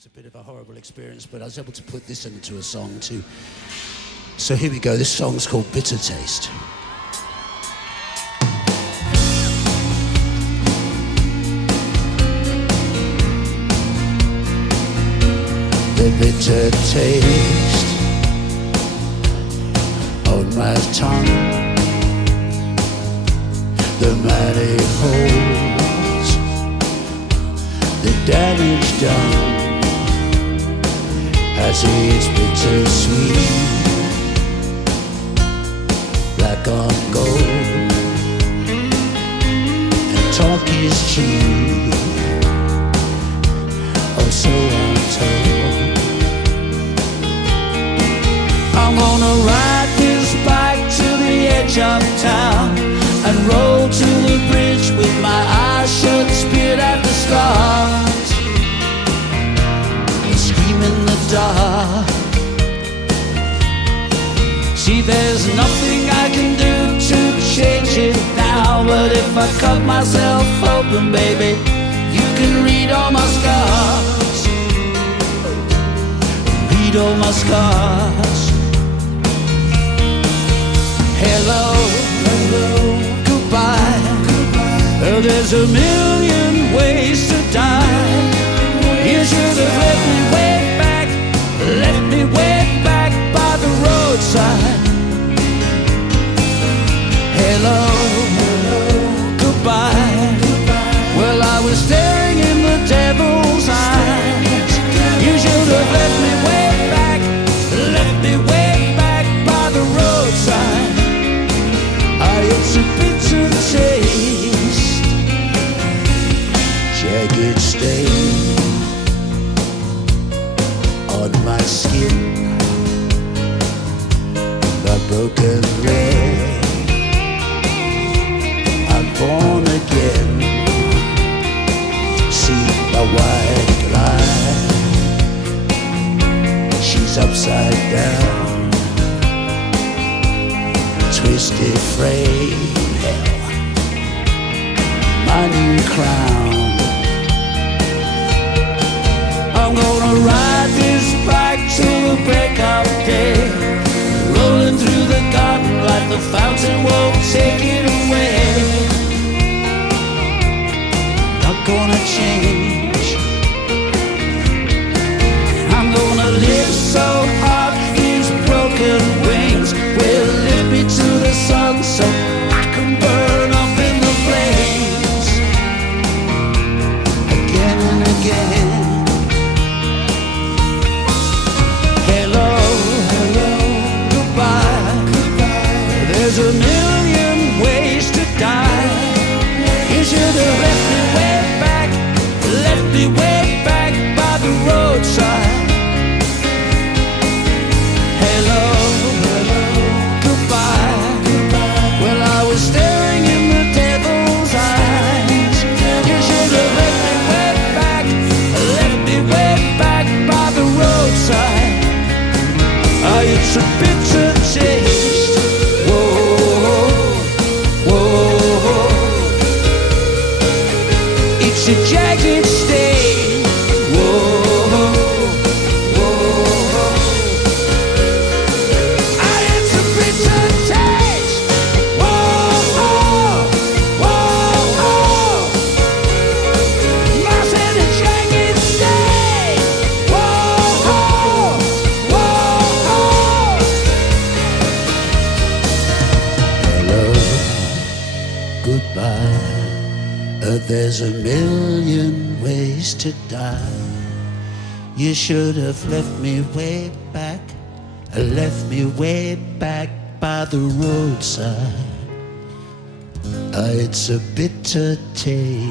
was a bit of a horrible experience, but I was able to put this into a song too. So here we go. This song's called Bitter Taste. The bitter taste on my tongue, the many holes, the damage done, as it's bittersweet, black on gold, and talk is cheap, oh so I'm told. I'm gonna ride this bike to the edge of town and roll to the bridge with my eyes shut, spit at the stars and scream in the dark. See, there's nothing I can do to change it now, but if I cut myself open, baby, you can read all my scars, read all my scars. Hello, hello, goodbye, goodbye. There's a million ways to die. You should have left me way back by the roadside. Hello, hello, goodbye, goodbye. Well, I was staring in the devil's eyes. You should have left me way back by the roadside. It's a bitter taste, jagged stain on my skin, my broken leg. I'm born again. See my white glide, she's upside down, twisted frame, hell, my new crown. I'm gonna ride this bike till the break of day, rolling through the garden like the fountain won't take it away. Not gonna change. I'm gonna live so hard, these broken wings will lift me to the sun so I can burn up in the flames again and again. Hello, hello, goodbye, goodbye. There's a million ways to die. You should have left me way back by the roadside. Hello, hello, goodbye, goodbye. Well, I was staring in the devil's eyes. You should have left me way back by the roadside. Oh, it's a bitter taste. Whoa, whoa. It's a jagged stain. Whoa, whoa. It's a bitter taste. Whoa, whoa. I said a jagged stain. Whoa. Hello, goodbye. There's a million ways to die. You should have left me way back by the roadside. It's a bitter taste.